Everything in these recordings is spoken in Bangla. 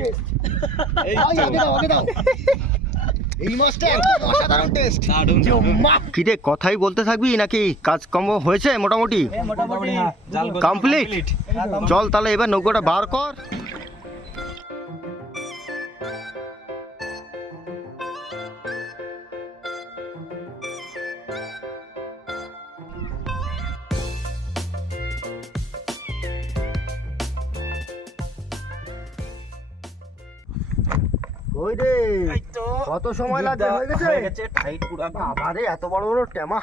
টেস্ট আগে দাও আগে দাও। এই মাছটা অসাধারণ টেস্ট কিরে কথাই বলতে থাকবি নাকি? কাজকর্ম হয়েছে মোটামুটি? মোটামুটি। কমপ্লিট চল তাহলে এবার নৌকোটা বার কর। কত সময় লাগবে? হয়ে গেছে? টাইট পুরো আরে এত বড় বড় টেমা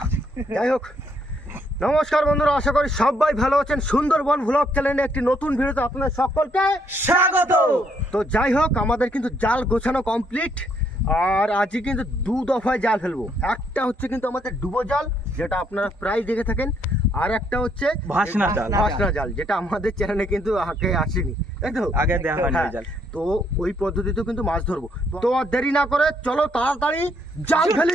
যাই হোক। নমস্কার বন্ধুরা আশা করি সবাই ভালো আছেন। সুন্দরবন ভ্লগ চ্যানেলে একটি নতুন ভিডিওতে আপনাদের সকলকে স্বাগত। তো যাই হোক আমাদের কিন্তু জাল গোছানো কমপ্লিট আর আজকে কিন্তু দু দফায় জাল ফেলব। একটা হচ্ছে কিন্তু আমাদের ডুবো জাল যেটা আপনারা প্রায় দেখে থাকেন। আর একটা হচ্ছে ভাসনা জাল। ভাসনা জাল যেটা আমাদের চ্যানেলে কিন্তু আগে আসেনি তাই তো? আগে দেওয়া হয়নি ওই হ্যাঁ, জাল। তো ওই পদ্ধতিতেও কিন্তু মাছ ধরবো। তো আর দেরি না করে চলো তাড়াতাড়ি জাল ফেলি।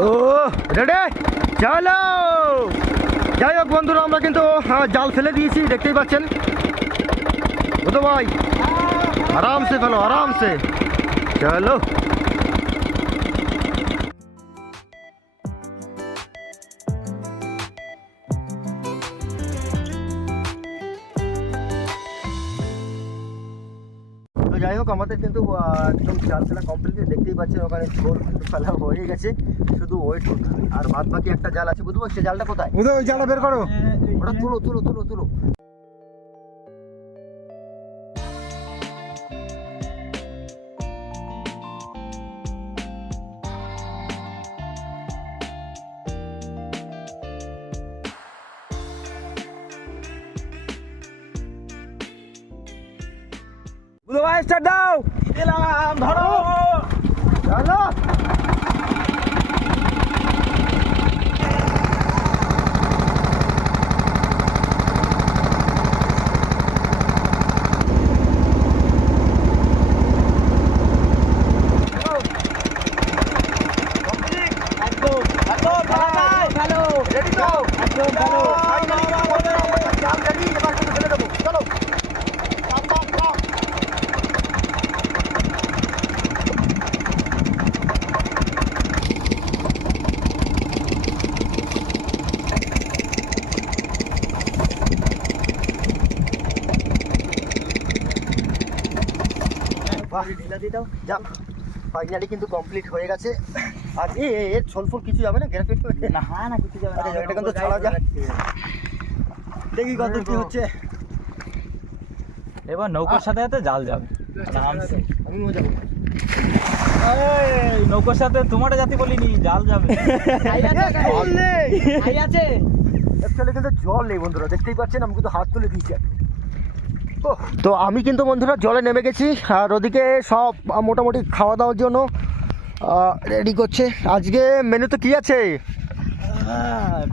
ও রেডে চলো! যাই হোক বন্ধুরা, আমরা কিন্তু জাল ফেলে দিয়েছি, দেখতেই পাচ্ছেন। বুঝো ভাই, আরামসে ফেলো আরামসে। চলো। হোক আমাদের কিন্তু একদম জাল ফেলা কমপ্লিট দেখতেই পাচ্ছেন ওখানে ঝোল কিন্তু ফেলা হয়ে গেছে। শুধু ওয়েট করতে আর বাদ বাকি একটা জাল আছে বুঝব? সে জালটা কোথায়? বুঝো ওই জালটা বের করো। ওটা তুলো তুলো তুলো তুলো। বুলো স্টার দাও। দিলাম ধরো। চলো একদম একদম ভালো রেডি তো একদম ভালো জাল রেডি এবার কিন্তু ফেলে দেবো চলো চাপ, চাপ, চাপ। ফাইনালি কিন্তু কমপ্লিট হয়ে গেছে। আর এ এর ছলফল কিছু যাবে না গ্রাফিক না না কিছু যাবে আচ্ছা, এটা কিন্তু ছাড়া যাক। দেখি কত কি হচ্ছে। এবার নৌকার সাথে সাথে জাল যাবে। আরামসে আমিও যাব নৌকার সাথে তোমার জাতি বলিনি জাল যাবে। জল নেই। কিন্তু জল নেই বন্ধুরা দেখতেই পাচ্ছেন আমি কিন্তু হাত তুলে দিয়েছি তো আমি কিন্তু বন্ধুরা জলে নেমে গেছি আর ওদিকে সব মোটামুটি খাওয়া দাওয়ার জন্য রেডি করছে। আজকে কি আছে?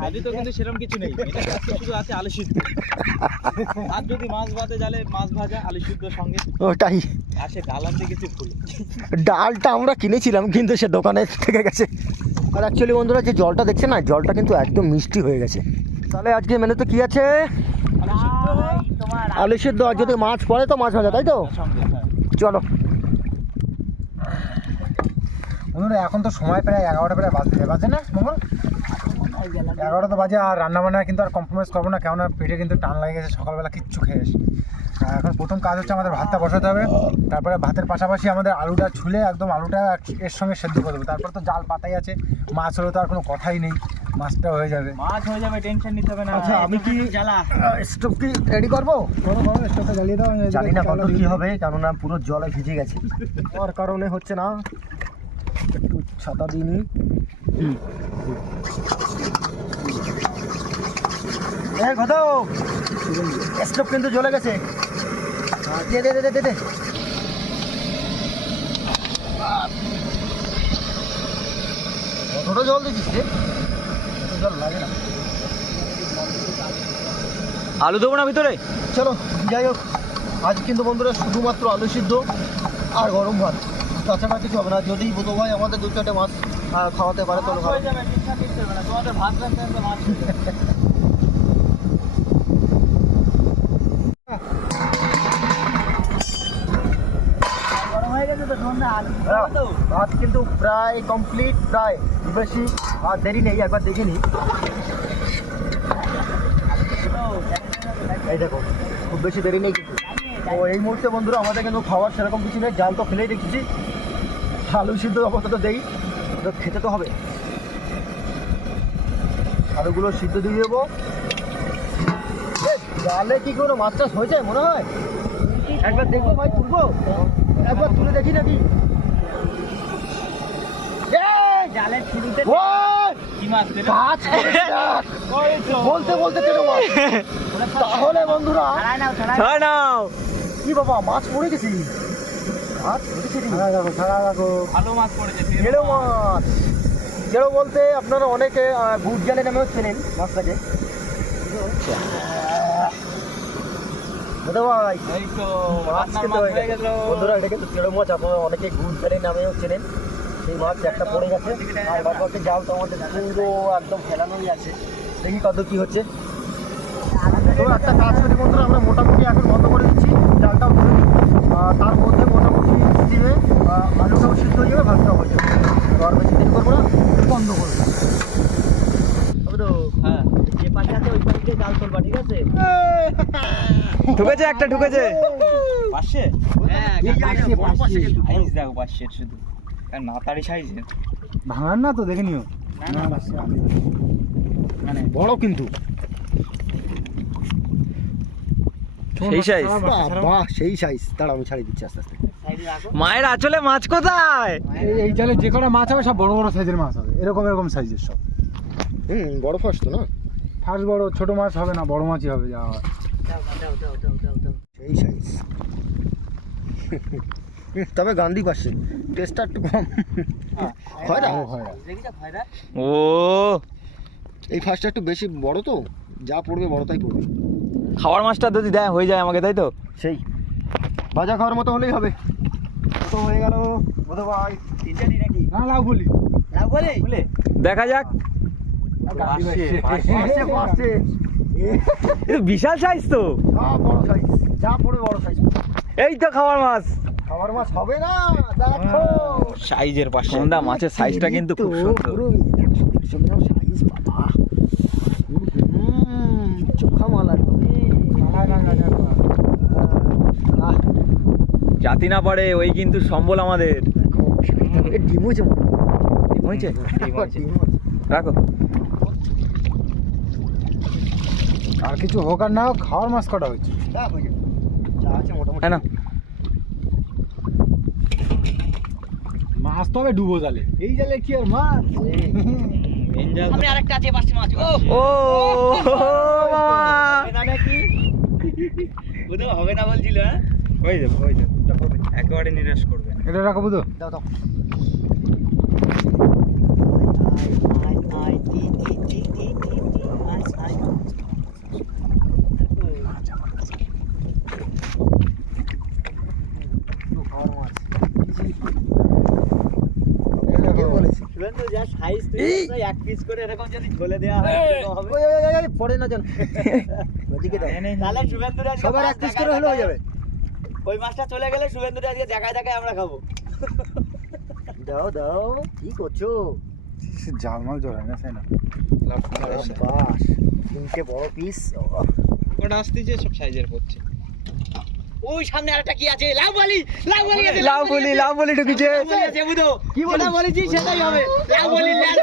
মেনু তো কিন্তু সেরকম কিছু নেই। এটা শুধু আছে আলু সিদ্ধ। আর যদি মাছ ভাতে জালে মাছ ভাজা আলু সিদ্ধ সঙ্গে। ওটাই আসে ডাল আনতে গেছি ফুল ডালটা আমরা কিনেছিলাম কিন্তু সে দোকানে থেকে গেছে। আর অ্যাকচুয়ালি বন্ধুরা যে জলটা দেখছে না জলটা কিন্তু একদম মিষ্টি হয়ে গেছে। তাহলে আজকে মেনুতে কি আছে? আলু সিদ্ধ আর যদি মাছ পড়ে তো মাছ ভাজা তাই তো। চলো। বন্ধুরা এখন তো সময় প্রায় এগারোটা প্রায় বাজে বাজে না মঙ্গল? এগারোটা তো বাজে আর রান্না বান্না কিন্তু আর কম্প্রোমাইজ করব না কেননা পেটে কিন্তু টান লাগে গেছে সকালবেলা কিচ্ছু খেয়ে এসে। আর এখন প্রথম কাজ হচ্ছে আমাদের ভাতটা বসাতে হবে তারপরে ভাতের পাশাপাশি আমাদের আলুটা ছুলে একদম আলুটা এর সঙ্গে সেদ্ধ করে দেবো। তারপর তো জাল পাতাই আছে মাছ হলে তো আর কোনো কথাই নেই। মাছটা হয়ে যাবে। মাছ হয়ে যাবে টেনশন নিতে হবে না। আচ্ছা, আমি কি- জ্বালা। স্টোভ কি রেডি করব? করো করো স্টোভটা জ্বালিয়ে দাও জানি না কত কি হবে কেননা পুরো জলে ভিজে গেছে। ওর কারণে হচ্ছে না। একটু ছাতা দিয়ে নিই। এ কত স্টোভ কিন্তু জ্বলে গেছে। দে দে দে দে, দে দে। কতটা জল দিচ্ছিস রে। আলু দেবো না ভিতরে? চলো যাই হোক আজ কিন্তু বন্ধুরা শুধুমাত্র আলু সিদ্ধ আর গরম ভাত। তাছাড়া কিছু হবে না যদি বোধ হয় আমাদের দু চারটে মাছ খাওয়াতে পারে তো তোমাদের ভাত। ভাত কিন্তু প্রায় কমপ্লিট প্রায় বেশি, আর দেরি নেই, একবার দেখে নিই। এই দেখো, খুব বেশি দেরি নেই কিন্তু। তো এই মুহূর্তে বন্ধুরা, আমাদের কিন্তু খাওয়ার সেরকম কিছু নেই, জাল তো ফেলেই রেখেছি আলু সিদ্ধ আপাতত দেই, তো খেতে তো হবে। আলুগুলো সিদ্ধ দিয়ে দেবো। জালে কি কোনো মাছ টাছ হয়েছে, মনে হয়? একবার দেখব ভাই তুলবো? একবার তুলে দেখি নাকি। বলতে বলতে মাছ? তাহলে বন্ধুরা কি বাবা মাছ পড়ে গেছি? মাছ পড়েছে রে। রাখো ভালো মাছ পড়েছে মাছ। বলতে আপনারা অনেকে গুড জালে নামেও চেনেন মাছটাকে। ভাই এই তো। গেল। বন্ধুরা এটা কিন্তু গেড়ো মাছ আপনারা অনেকে গুড জালে নামেও চেনেন। সেই মাছ একটা পড়ে গেছে। আর বাদ বাকি জাল তো আমাদের পুরো একদম ফেলানোই আছে। দেখি কত কি হচ্ছে। তো একটা কাজ করি বন্ধুরা আমরা মোটামুটি এখন বন্ধ করে দিচ্ছি। জালটাও ধরে তার মধ্যে মোটামুটি দিয়ে আলুটাও সিদ্ধ হয়ে যাবে ভাতটাও হয়ে যাবে। আর বেশি দেরি করব না বন্ধ করে হ্যাঁ। যে পাশে আছে ওই পাশে জাল তোলবা ঠিক আছে? ঢুকেছে একটা ঢুকেছে। পাশে? হ্যাঁ এই পাশে, বড় পাশে সাইজ দেখো পাশে শুধু। আর নাতারি সাইজে। ভাঙার না তো দেখে নিও। না মানে বড় কিন্তু। সেই সাইজ বাহ সেই সাইজ আমি ছাড়িয়ে দিচ্ছি আস্তে আস্তে। মায়ের আঁচলে মাছ কোথায়? এই এই জালে যে কটা মাছ হবে সব বড় বড় সাইজের মাছ হবে। এরকম এরকম সাইজের সব। হুম বড় ফাঁস তো না? ফার্স্ট বড় ছোট মাছ হবে না বড় মাছই হবে যা হয়। সেই সাইজ তবে গান্ধী পাশে টেস্টটা একটু কম। হয় না? ও। হয় এই ফার্স্টটা একটু বেশি বড় তো যা পড়বে বড় তাই পড়বে। খাওয়ার মাছটা যদি দেয় হয়ে যায় আমাকে তাই তো? সেই। ভাজা খাওয়ার মতো হলেই হবে। তো হয়ে গেল বোধ ভাই তিনটা নাকি? না লাউ বলি। লাভ বলে বলে? দেখা যাক। বিশাল সাইজ তো। বড় সাইজ যা পড়বে বড় সাইজ এই তো খাওয়ার মাছ। খাবার মাছ হবে না দেখো। সাইজের পাশে। সন্ধ্যা মাছের সাইজটা কিন্তু খুব সুন্দর। সাইজ বাবা। চোখা মাল জাতি না পারে ওই কিন্তু সম্বল আমাদের। হয়। ডিম হয়েছে। ডিম হয়েছে। রাখো। আর কিছু হোক আর না হোক খাওয়ার মাছ কটা হচ্ছে না, যা আছে মোটামুটি। মাছ তো হবে ডুবো জালে। এই জালে কি আর মাছ? আমি আরেকটা আছে পাশে মাছ ও ও বাবা নাকি? বুঝো হবে না বলছিল হ্যাঁ? হয়ে যাবে হয়ে যাবে। এটা করবে। একেবারে নিরাশ করবে এটা রাখব তো দাও দাও। খাওয়ার মাছ কে বলেছে? তুই এক পিস করে এরকম যদি ঝোলে দেওয়া হয় হবে। ওই, ওই, ওই, ওই, পড়ে না যেন ওদিকে দাও তাহলে শুভেন্দুর আজকে সবার এক পিস করে হলে হয়ে যাবে। ওই মাছটা চলে গেলে শুভেন্দুর আজকে দেখায় দেখায় আমরা খাব। দাও দাও কি করছ? জাল মাছ ধরে না তাই না? বাস তিনটে বড় পিস ওটা আসতেছে সব সাইজের করছে। ওই সামনে আরেকটা কি আছে? লাউ বলি লাউ বলি আছে লাউ বলি লাউ বলি ঢুকেছে। লাউ বুঝো? কি বলিস? বলেছি সেটাই হবে। লাউ বলি লাউ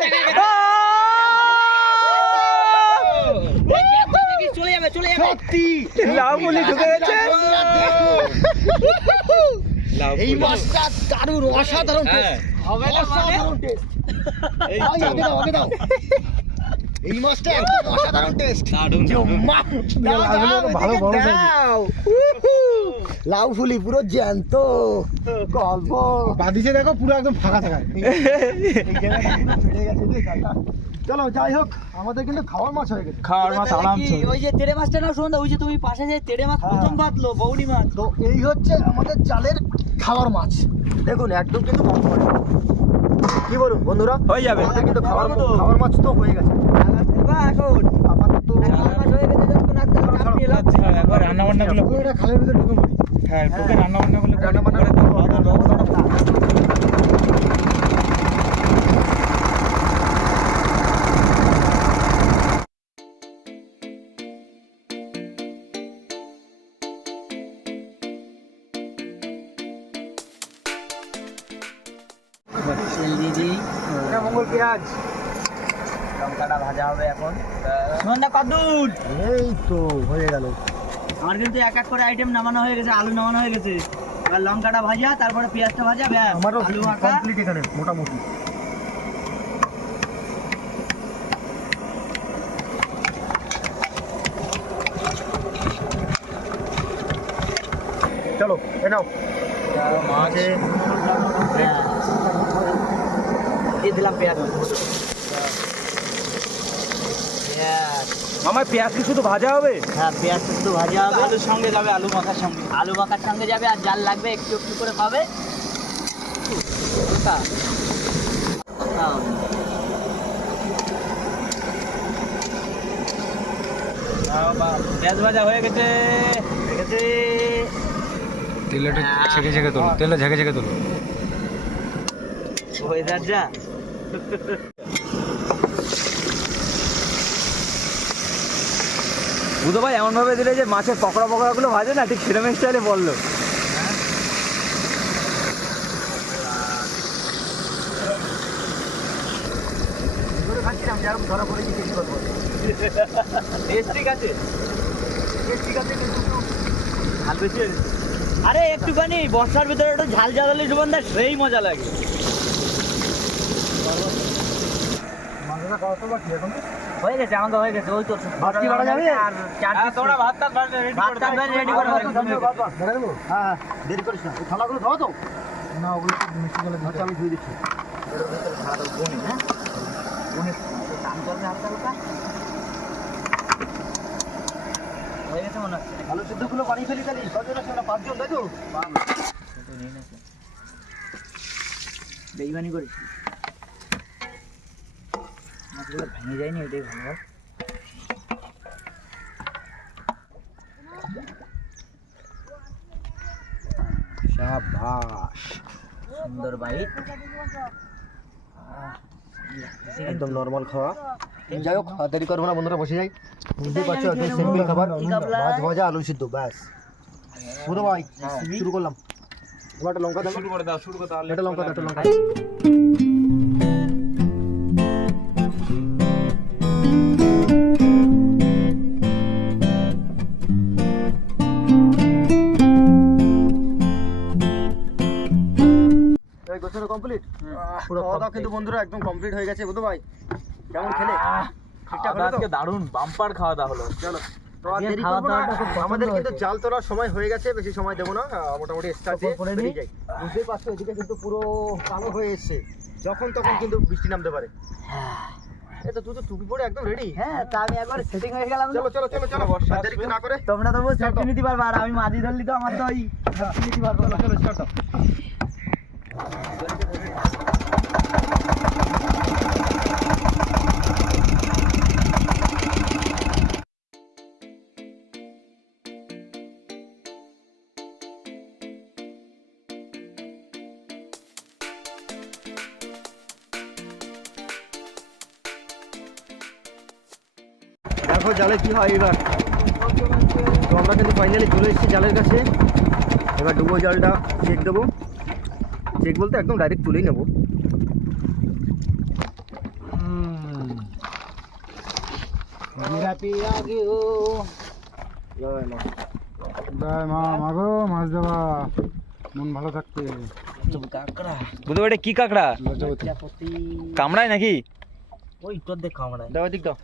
এই যে এখন থেকে চলে যাবে চলে যাবে। সত্যি। লাউ বলি ঢুকে গেছে। এই মাছটা দারুণ অসাধারণ হ্যাঁ। টেস্ট হবে না অসাধারণ টেস্ট এই দাও আগে দাও এই মাছটা একদম অসাধারণ টেস্ট দারুণ। ভালো বড় এর। লাউ ফুলি পুরো জ্যান্ত। গল্প। বাদিছে দেখো পুরো একদম ফাঁকা থাকা। চলো যাই হোক আমাদের কিন্তু খাওয়ার মাছ হয়ে গেছে। খাওয়ার মাছ আরাম কি, ওই যে তেড়ে মাছটা না সন্ধ্যা ওই যে তুমি পাশে যে তেড়ে মাছ হ্যাঁ। প্রথম বাঁধলো বৌনি মাছ। তো এই হচ্ছে আমাদের জালের খাওয়ার মাছ। দেখুন একদম কিন্তু কম পড়ে কি বলুন বন্ধুরা? হয়ে যাবে। আমাদের কিন্তু খাওয়ার খাওয়ার মাছ তো হয়ে গেছে। আপাতত মঙ্গল পেঁয়াজ লঙ্কাটা ভাজা হবে এখন সুনন্দা কদ্দুর এই তো হয়ে গেল। আমার কিন্তু এক এক করে আইটেম নামানো হয়ে গেছে আলু নামানো হয়ে গেছে। এবার লঙ্কাটা ভাজা তারপরে পেঁয়াজটা ভাজা ব্যাস আমারও আলু মাখা। কমপ্লিট এখানে মোটামুটি। চলো এ নাও। মাছ এই দিলাম পেঁয়াজ পেঁয়াজ আমার পেঁয়াজ কি শুধু ভাজা হবে? হ্যাঁ পেঁয়াজ শুধু ভাজা হবে। আলুর সঙ্গে যাবে আলু মাখার সঙ্গে। আলু মাখার সঙ্গে যাবে আর জাল লাগবে একটু একটু করে। হ্যাঁ। পেঁয়াজ ভাজা হয়ে গেছে। হয়ে গেছে। তেলে ছেঁকে ছেঁকে তোলো তেলে ঝেঁকে ঝেঁকে তোলো। ওয়েদার যা বুধ ভাই এমন ভাবে দিলে যে মাছের পকোড়া পকোড়া গুলো ভাজে না ঠিক সেরকম স্টাইলে বলল ধরে খাচ্ছিলাম যেরকম ধরা পড়ে গেছে কি করব টেস্ট ঠিক আছে ঠিক আছে কিন্তু ঝাল বেশি হয়েছে। আরে একটুখানি বর্ষার ভিতরে একটু ঝাল ঝাল হলে সুগন্ধা সেই মজা লাগে মাংসটা কত বাকি এখন হয়ে গেছে আমাকে হয়ে গেছে ওই তো ভাত কি বাড়া যাবে? আর চার হ্যাঁ, তোমরা ভাত টাত রেডি করে রেডি করে দেবো হ্যাঁ হ্যাঁ, দেরি করিস না। থালাগুলো ধোয়া তো? না ওগুলো মিষ্টি জলে দিতে আচ্ছা আমি ধুয়ে দিচ্ছি। হয়ে গেছে মনে হচ্ছে। আলু সিদ্ধগুলো বানিয়ে ফেলি তাহলে। কজন আছে না পাঁচজন তাই তো? বেইমানি করিস। মাছগুলো ভেঙে যায়নি এটাই ভালো। সাবাস। সুন্দর বাইট একদম নর্মাল খাওয়া। যাই হোক দেরি করব না বন্ধুরা বসে যাই। বুঝতেই পারছ একদম সিম্পল খাবার। মাছ ভাজা আলু সিদ্ধ ব্যাস। বুধো ভাই শুরু করলাম। এবার একটা লঙ্কা দেবো শুরু করে দাও শুরু করে দাও একটা লঙ্কা দাও, একটা লঙ্কা। পুরো খাওয়া দাওয়া কিন্তু বন্ধুরা একদম কমপ্লিট হয়ে গেছে বুধো ভাই কেমন খেলে? ঠিকঠাক হলো আজকে দারুণ বাম্পার খাওয়া দাওয়া হলো। চলো আমাদের কিন্তু জাল তোলার সময় হয়ে গেছে বেশি সময় দেবো না। মোটামুটি স্টার্ট দিয়ে বেরিয়ে যাই। বুঝতেই পারছ এদিকে কিন্তু পুরো কালো হয়ে এসছে। যখন তখন কিন্তু বৃষ্টি নামতে পারে। এই তো তুই তো টুপি পরে একদম রেডি হ্যাঁ তা আমি একবার সেটিং হয়ে গেলাম। চলো চলো চলো চলো। আর দেরি না করে। তোমরা তো সেফটি নিতে পারবা আর আমি মাঝি ধরলি তো আমার তো ওই নিতে পারব না। চলো স্টার্ট হয় এবার। তো আমরা কিন্তু ফাইনালি চলে এসেছি জালের কাছে। এবার ডুবো জালটা চেক দেবো। চেক বলতে একদম ডাইরেক্ট তুলেই নেব। জয় মা। মাগো মাছ দেওয়া মন ভালো থাকতে। বুধ এটা কি কাঁকড়া? কামড়ায় নাকি? ওই তোর দেখ কামড়ায়। দাও দিক দাও।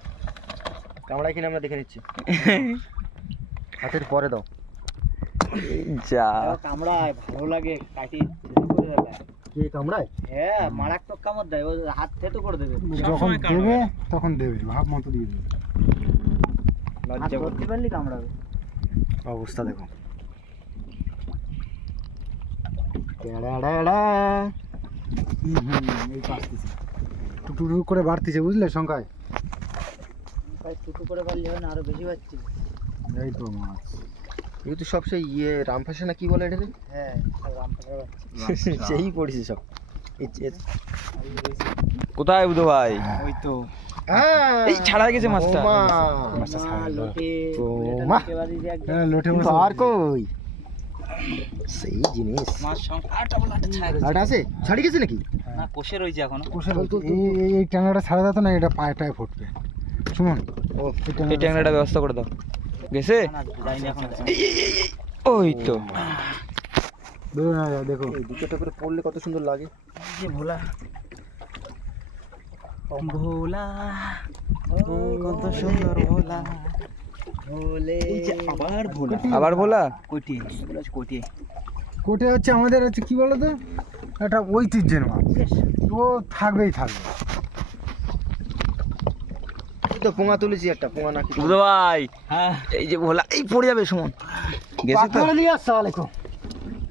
কামড়ায় কিনা আমরা দেখে নিচ্ছি। হাতের পরে দাও। যা। কামড়ায় ভালো লাগে কাটি কে কামড়ায়? হ্যাঁ মারাত্মক কামড় দেয় ও হাত থেতো করে দেবে। যখন দেবে তখন দেবে ভাব মতো দিয়ে দেবে। হাত ধরতে পারলি কামড়াবে। অবস্থা দেখো। ট্যাড়াড়াড়া। হুম, হুম, এই টুকটুক করে বাড়তিছে বুঝলে সংখ্যায়? ছোট করে পারলে হয় না আরও বেশি এই তো মাছ। এগুলো তো সব সেই ইয়ে রামফাসা না কি বলে এটা হ্যাঁ সেই পড়েছে সব। কোথায় বুধ ভাই? ওই তো। আহ, এই ছাড়া গেছে মাছটা। হ্যাঁ, লোটে আর কই? সেই জিনিস। মাছ সংখ্যা আটটা বলে আটটা ছাড়া আটা আছে? ছাড়ি গেছে নাকি? না কষে রয়েছে এখনও। কষে এই ছাড়া যেত না এটা পায়ে টায়ে ফুটবে। সুমন। ও এই ট্যাংরাটা ব্যবস্থা করে দাও। গেছে? ওই তো। দেখো। দুটোটা করে পড়লে কত সুন্দর লাগে। ভোলা। ভোলা কত সুন্দর ভোলা। ভোলে। আবার ভোলা। আবার ভোলা? কোটি কোটি। কোটে হচ্ছে আমাদের হচ্ছে কি বলো তো একটা ঐতিহ্যের মাছ ও থাকবেই থাকবে। তো পোঙা তুলেছি একটা পোঙা নাকি বুধ ভাই হ্যাঁ। এই যে ভোলা এই পড়ে যাবে সুমন। গেছে তো। নিয়ে আসছে আলাইকুম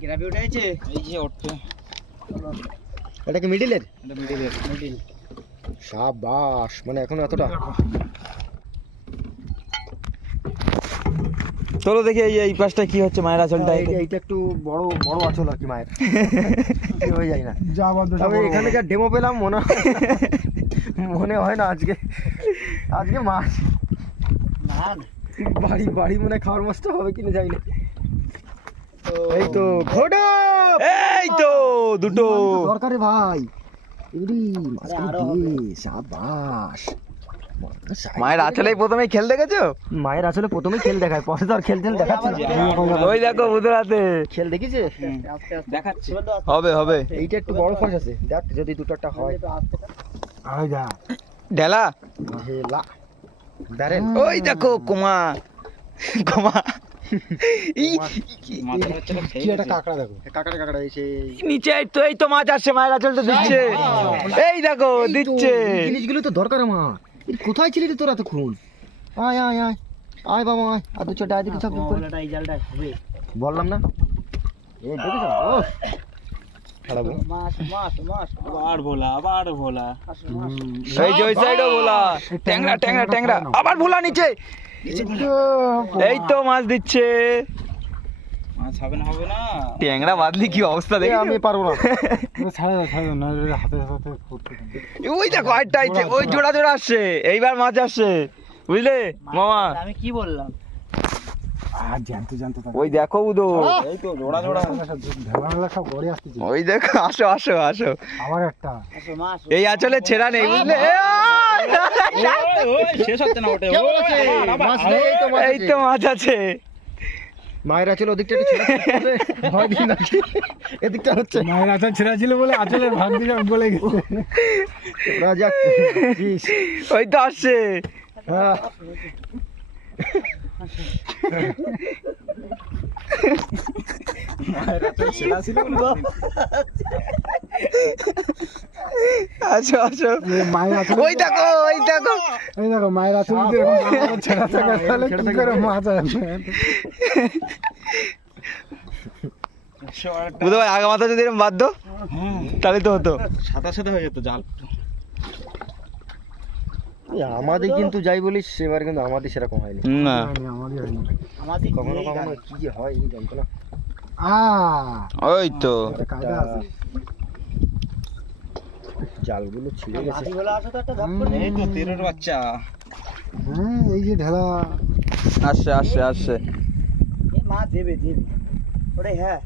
গ্রাফি উঠেছে এই যে উঠছে এটা কি মিডিলের এটা মিডিল মানে এখন এতটা। চলো দেখি এই এই পাশটা কি হচ্ছে মায়ের আঁচলটা। এইটা এইটা একটু বড় বড় আচল আর কি মায়ের। কি হয়ে যায় না। যা এখানে যা ডেমো পেলাম মনে হয় মনে হয় না আজকে আজকে মাছ। বাড়ি বাড়ি মনে হয় খাওয়ার মাছটা হবে কিনা যাই না। এই তো ঘোড়া! এই তো দুটো। দরকারে ভাই। ইরি সাবাস। মায়ের আঁচলেই প্রথমে খেল দেখেছ? মায়ের আসলে প্রথমে খেল দেখায় পরে তো আর খেল খেল দেখাচ্ছে ওই দেখো বুধরাতে খেল দেখিছে দেখাচ্ছে। হবে হবে। এইটা একটু বড় ফাঁস আছে। দেখ যদি দুটো একটা হয়। আয় যা। ঢেলা ঢেলা ওই দেখো কুমা। কুমা। ই, কি একটা কাঁকড়া দেখো। কাকাটা কাকাটা এসে নিচে তো এই তো মাছ আসছে মায়ের আঁচলটা দিচ্ছে। এই দেখো দিচ্ছে। জিনিসগুলো তো দরকার আমার। কোথায় ছিলি রে তোরা এতক্ষণ? আয় আয় আয়। আয় বাবা আয়। আর দু আয় সব বললাম না? এই দেখেছ? ও আবার ভোলা আবার ভোলা। এই যে ওই সাইডও ভোলা। ট্যাংরা ট্যাংরা ট্যাংরা আবার ভোলা নিচে। এই তো মাছ দিচ্ছে। মাছ হবে না হবে না। ট্যাংরা বাদলি কি অবস্থা এ, দেখি আমি পারব না। এটা দাও ছাড়া দাও না হাতে হাতে ওই দেখো আটটা ওই জোড়া জোড়া আসছে। এইবার মাছ আসছে। বুঝলে? মামা। আমি কি বললাম? আর জানতে জানতে ওই দেখো উদো এই তো জোড়া জোড়া সব ভেলা ভেলা সব গড়ে আসতেছে ওই দেখো আসো আসো আসো আবার একটা আসো মা এই আঁচলে ছেঁড়া নেই বুঝলে শেষ না এই তো মাছ আছে। তো মায়ের আছে ওদিকটা একটু ছেড়ে দিতে ভয় দিন নাকি এদিকটা হচ্ছে মায়ের আচার ছেঁড়া ছিল বলে আচলের ভাগ দিয়ে বলে গেছে রাজা ওই তো আসছে হ্যাঁ। আসো আসো মায়ের আচল ওই দেখো ওই দেখো এই দেখো মায়ের আচল যদি এরকম আচল ছেঁড়া তাহলে কি করে মাছ আসবে বুঝতে আগা মাথা যদি এরকম তাহলে তো হতো। সাদা সাদা হয়ে যেত জাল। আমাদের কিন্তু যাই বলিস সেবার কিন্তু আমাদের সেরকম হয়নি। না। আমাদের কখনো কখনো কি যে হয় এই জানতো না। ওই তো। একটা কায়দা আছে। জালগুলো ছিঁড়ে গেছে। হাতি বলে আসো তো একটা ধাপ এই তো তেরোর বাচ্চা। হ্যাঁ এই যে ঢেলা। আসছে আসছে আসছে। মা দেবে দেবে। ওরে হ্যাঁ।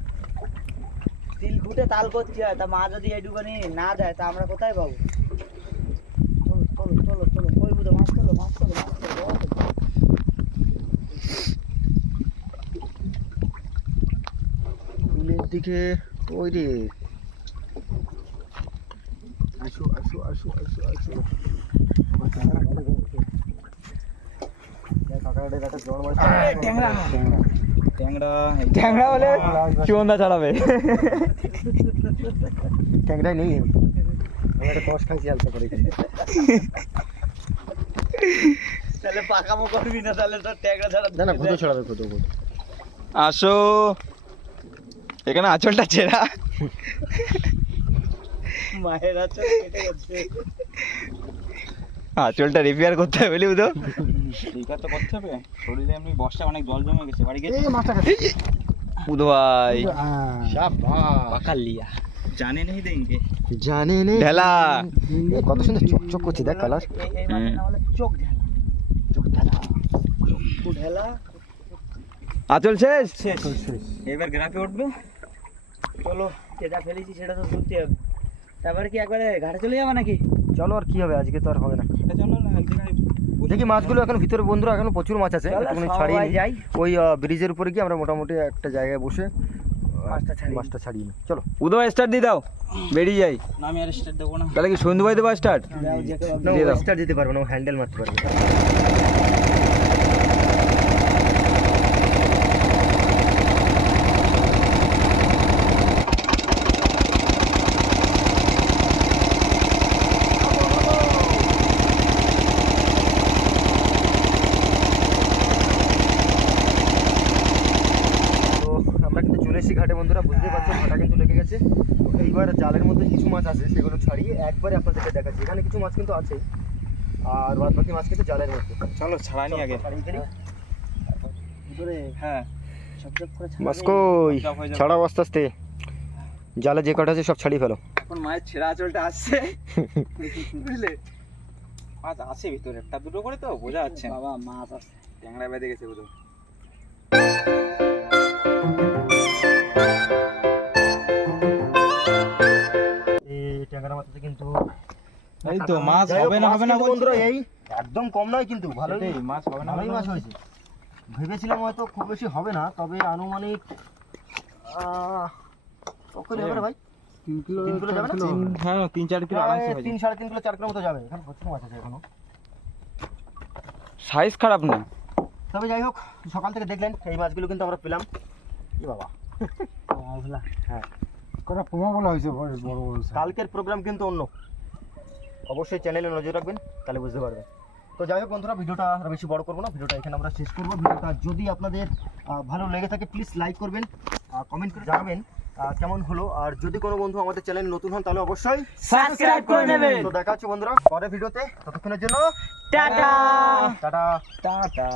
তিল ফুটে তাল করছে তা মা যদি এইটুখানি না দেয় তা আমরা কোথায় পাবো চলো চলো চলো চলো কই বুঝো মাছ তোলো মাছ তোলো মাছ তোলো দিকে ওই রে আসো আসো আসো আসো আসো। ট্যাংরা ট্যাংরা বলে ট্যাংরাই নেই। খাইছি করে। তাহলে পাকামো করবি না তাহলে ছাড়া না না ভূতো ছড়াবে ভূতো ভূতো আসো। এখানে আঁচলটা ছেঁড়া মায়ের কেটে গেছে। আঁচলটা রিপেয়ার করতে হবে বুঝলি রিপেয়ার তো করতে হবে। শরীরে এমনি বর্ষায় অনেক জল জমে গেছে। বাড়ি গেছে বুধ ভাই। পাকা লিয়া জানে নেই দেঙ্গে জানে নে ঢেলা। কত সুন্দর চকচক করছে দেখ কালার হলো চোখ ঢেলা। চোখ ঢেলা। চোখ ঢেলা। আঁচল শেষ। এবার গ্রাফে উঠবে। চলো যেটা ফেলেছি সেটা তো তুলতে হবে। তারপরে কি একবারে ঘাটে চলে যাব নাকি? চলো আর কি হবে? আজকে তো আর হবে না। চলো না এক জায়গায় দেখি মাছগুলো এখন ভিতরে বন্ধুরা এখন প্রচুর মাছ আছে। ছাড়িয়ে। যাই। ওই ব্রিজের উপরে গিয়ে আমরা মোটামুটি একটা জায়গায় বসে মাছটা ছাড়িয়ে মাছটা ছাড়িয়ে নিই চলো। উদো স্টার্ট দিয়ে দাও বেরিয়ে যাই। না আমি আর স্টার্ট দেবো না। তাহলে কি সন্ধু ভাই দেবো স্টার্ট দাও যে দিয়ে দাও। স্টার দিতে পারব না হ্যান্ডেল মারতে পারবে তো আমরা কিন্তু চলে এসেছি ঘাটে বন্ধুরা বুঝতে পারছ ভাটা কিন্তু লেগে গেছে তো এইবার জালের মধ্যে কিছু মাছ আছে সেগুলো ছাড়িয়ে একবারে আপনাদেরকে দেখাচ্ছি। এখানে কিছু মাছ কিন্তু আছে আর বাদ বাকি মাছ কিন্তু জালের মধ্যে। চলো ছাড়ানি আগে। হ্যাঁ। মাছ কই হয়ে। ছাড়াও আস্তে আস্তে। জালে যে কটা আছে সব ছাড়িয়ে ফেলো। এখন মায়ের ছেঁড়া আঁচলটা আসছে। বুঝলে? মাছ আছে ভিতরে। একটা দুটো করে তো বোঝা যাচ্ছে বাবা মাছ আছে। ট্যাংরা বেঁধে গেছে বুঝো ট্যাংরা মাছ কিন্তু এই তো মাছ হবে না হবে না বন্ধুরা এই একদম কম নয় কিন্তু ভালোই মাছ হবে না ভালোই মাছ হয়েছে। ভেবেছিলাম হয়তো খুব বেশি হবে না তবে আনুমানিক আহ, হবে রে ভাই? তিন কিলো তিন কিলো যাবে না? তিন- হ্যাঁ তিন চার কিলো প্রায় আড়াইশো হয়ে তিন সাড়ে তিন কিলো চার কিলো মতো যাবে। এখানে প্রচুর মাছ আছে এখনও। সাইজ খারাপ না। তবে যাই হোক সকাল থেকে দেখলেন এই মাছগুলো কিন্তু আমরা পেলাম। কি বাবা। মাছগুলা কটা পোমা বলা হয়েছে বড় বড় বড় কালকের প্রোগ্রাম কিন্তু অন্য। অবশ্যই চ্যানেলে নজর রাখবেন তাহলে বুঝতে পারবেন। তো যাই হোক বন্ধুরা ভিডিওটা আর বেশি বড় করব না ভিডিওটা এখানে আমরা শেষ করব। ভিডিওটা যদি আপনাদের ভালো লেগে থাকে প্লিজ লাইক করবেন কমেন্ট করে জানাবেন কেমন হলো। আর যদি কোনো বন্ধু আমাদের চ্যানেল নতুন হন তাহলে অবশ্যই সাবস্ক্রাইব করে নেবেন। তো দেখা হচ্ছে বন্ধুরা পরের ভিডিওতে ততক্ষণের জন্য টাটা। টাটা। টাটা।